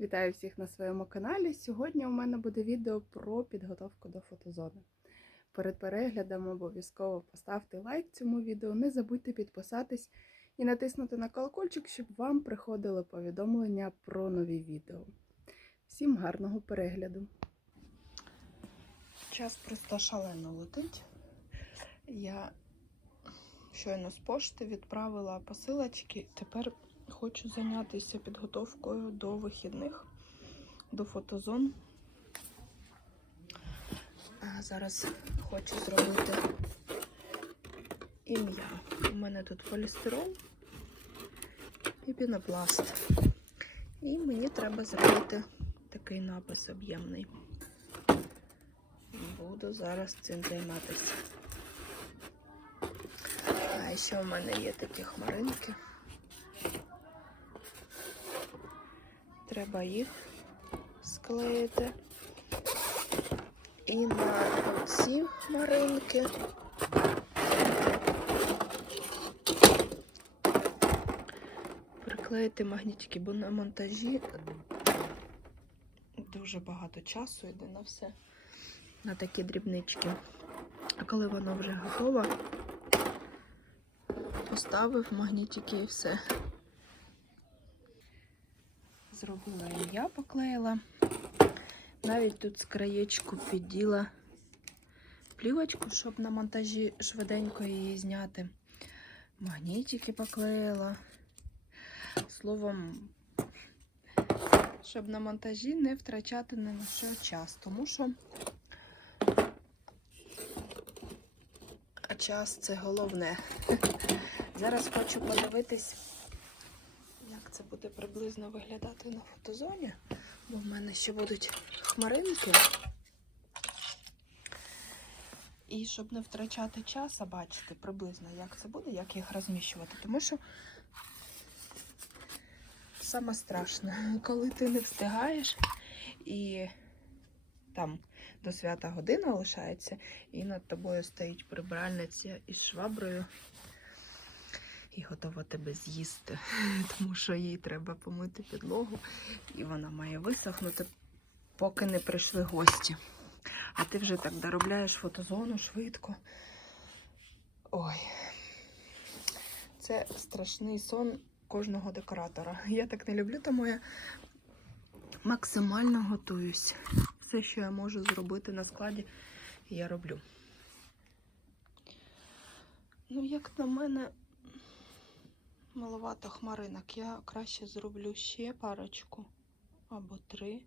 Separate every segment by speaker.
Speaker 1: Вітаю всіх на своєму каналі. Сьогодні у мене буде відео про підготовку до фотозони. Перед переглядом обов'язково поставте лайк цьому відео, не забудьте підписатись і натиснути на колокольчик, щоб вам приходили повідомлення про нові відео. Всім гарного перегляду! Час просто шалено летить. Я щойно з пошти відправила посилочки. Тепер хочу зайнятися підготовкою до вихідних, до фотозон. А Зараз хочу зробити ім'я. У мене тут полістирол і пінопласт. І мені треба зробити такий напис об'ємний. Буду зараз цим займатися. А ще у мене є такі хмаринки. Треба їх склеїти. І на ці хмаринки приклеїти магнітики, бо на монтажі дуже багато часу йде на все, на такі дрібнички. А коли воно вже готове, поставив магнітики і все. Зробила ім'я, поклеїла. Навіть тут з краєчку підділа плівочку, щоб на монтажі швиденько її зняти. Магнітики поклеїла. Словом, щоб на монтажі не втрачати ні на що час, тому що час це головне. Зараз хочу подивитись, це буде приблизно виглядати на фотозоні, бо в мене ще будуть хмаринки. І щоб не втрачати час, а бачити приблизно, як це буде, як їх розміщувати. Тому що саме страшне, коли ти не встигаєш і там до свята година лишається, і над тобою стоїть прибиральниця із шваброю і готова тебе з'їсти, тому що їй треба помити підлогу, і вона має висохнути, поки не прийшли гості. А ти вже так доробляєш фотозону швидко. Ой, це страшний сон кожного декоратора. Я так не люблю, тому я максимально готуюсь. Все, що я можу зробити на складі, я роблю. Ну, як на мене, маловато хмаринок. Я краще зроблю ще парочку або три.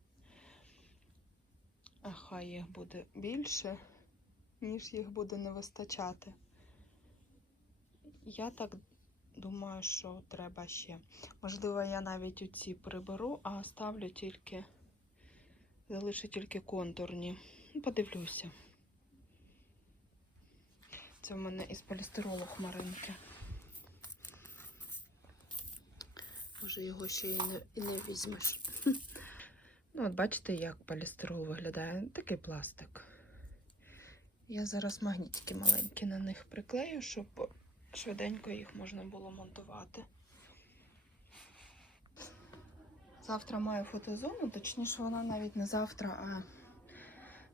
Speaker 1: А хай їх буде більше, ніж їх буде не вистачати. Я так думаю, що треба ще. Можливо, я навіть оці приберу, а ставлю тільки, залишу тільки контурні. Ну, Подивлюся. Це в мене із полістиролу хмаринки. Може його ще і не, і не візьмеш. Ну, от бачите, як полістирол виглядає. Такий пластик. Я зараз магнітики маленькі на них приклею, щоб швиденько їх можна було монтувати. Завтра маю фотозону, точніше, вона навіть не завтра, а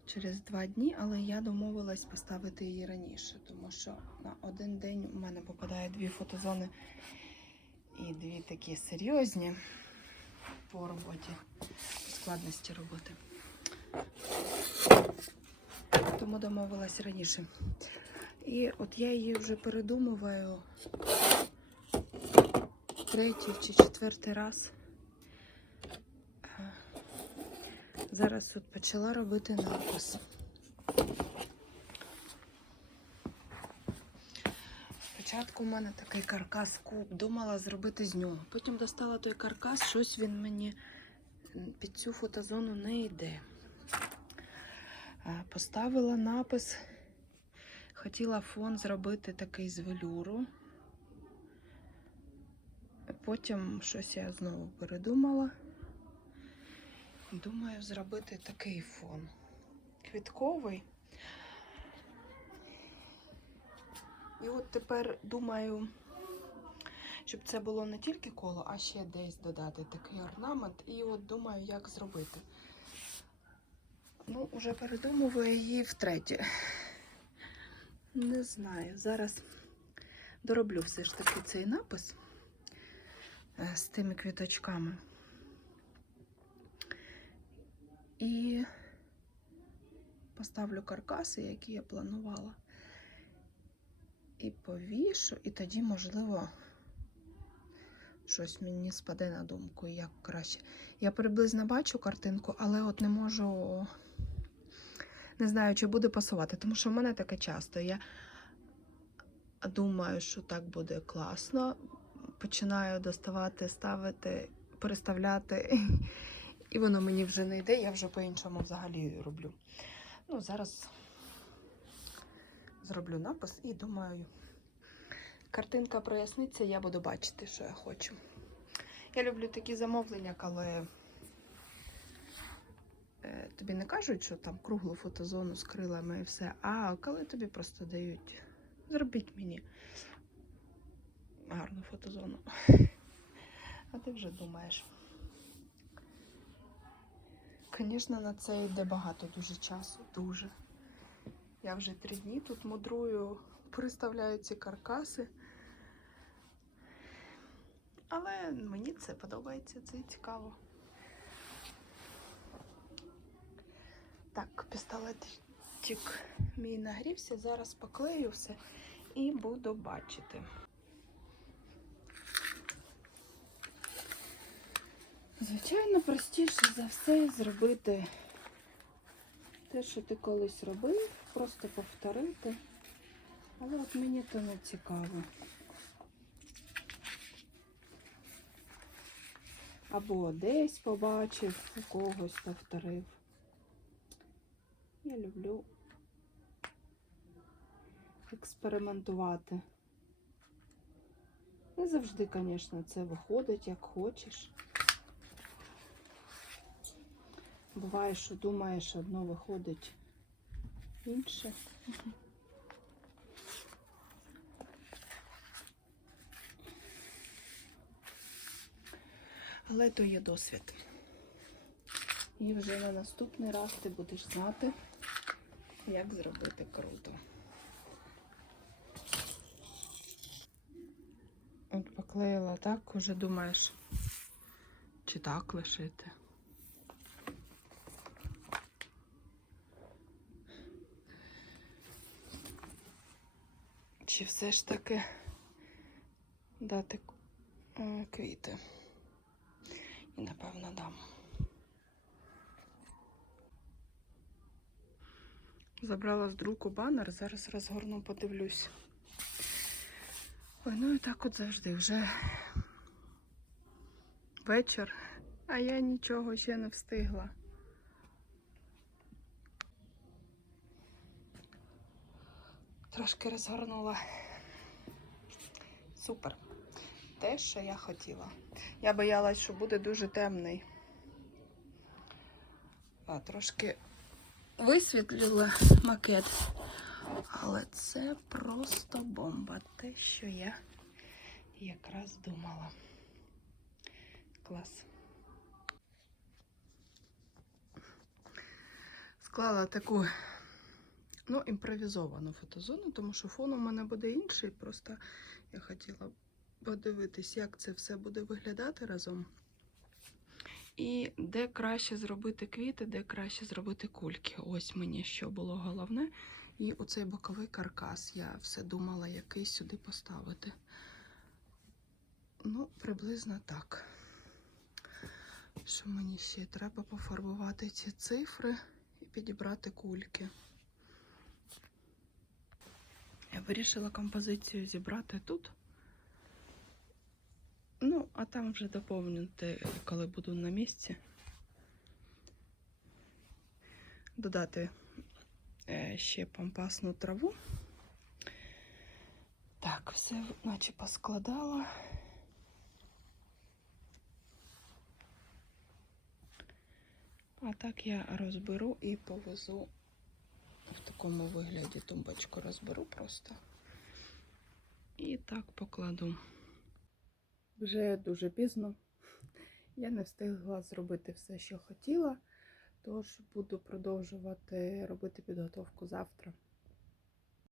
Speaker 1: через два дні, але я домовилась поставити її раніше, тому що на один день у мене попадає дві фотозони і дві такі серйозні по роботі, складності роботи. Тому домовилась раніше. І от я її вже передумуваю третій чи четвертий раз. Зараз от почала робити напис. Спочатку у мене такий каркас куб, думала зробити з нього. Потім достала той каркас, щось він мені під цю фотозону не йде. Е, Поставила напис. Хотіла фон зробити такий з велюру. Потім щось я знову передумала. Думаю, зробити такий фон. Квітковий. І от тепер думаю, щоб це було не тільки коло, а ще десь додати такий орнамент. І от думаю, як зробити. Ну, вже передумую її втретє. Не знаю. Зараз дороблю все ж таки цей напис е, з тими квіточками. І поставлю каркаси, які я планувала. І повішу, і тоді, можливо, щось мені спаде на думку, як краще. Я приблизно бачу картинку, але от не можу, не знаю, чи буде пасувати, тому що в мене таке часто. Я думаю, що так буде класно. Починаю доставати, ставити, переставляти, і воно мені вже не йде, я вже по-іншому взагалі роблю. Ну, зараз зроблю напис і думаю, картинка проясниться, я буду бачити, що я хочу. Я люблю такі замовлення, коли е, тобі не кажуть, що там круглу фотозону з крилами і все, а коли тобі просто дають, зробіть мені гарну фотозону. А ти вже думаєш. Звісно, на це йде багато дуже часу, дуже. Я вже три дні тут мудрую, переставляю ці каркаси. Але мені це подобається, це цікаво. Так, пістолетик мій нагрівся, зараз поклею все і буду бачити. Звичайно, простіше за все зробити те, що ти колись робив, просто повторити. Але от мені то не цікаво. Або десь побачив, у когось повторив. Я люблю експериментувати. Не завжди, звісно, це виходить, як хочеш. Буває, що думаєш, одно виходить інше. Але то є досвід. І вже на наступний раз ти будеш знати, як зробити круто. От поклеїла так, уже думаєш, чи так лишити. Чи все ж таки дати е, квіти? І напевно дам. Забрала з друку банер, зараз розгорну, подивлюсь. Ой, ну і так от завжди вже вечір, а я нічого ще не встигла. Трошки розгорнула. Супер. Те, що я хотіла. Я боялась, що буде дуже темний. А, трошки висвітлила макет. Але це просто бомба. Те, що я якраз думала. Клас. Склала таку ну, імпровізовану фотозону, тому що фон у мене буде інший. Просто я хотіла подивитись, як це все буде виглядати разом. І де краще зробити квіти, де краще зробити кульки. Ось мені що було головне. І оцей боковий каркас. Я все думала, який сюди поставити. Ну, приблизно так. Що мені ще треба пофарбувати ці цифри і підібрати кульки. Я вирішила композицію зібрати тут. Ну, а там вже доповнити, коли буду на місці. Додати е, ще пампасну траву. Так, все наче поскладала. А так я розберу і повезу в такому вигляді тумбочку розберу просто. І так покладу.
Speaker 2: Вже дуже пізно. Я не встигла зробити все, що хотіла, тож буду продовжувати робити підготовку завтра.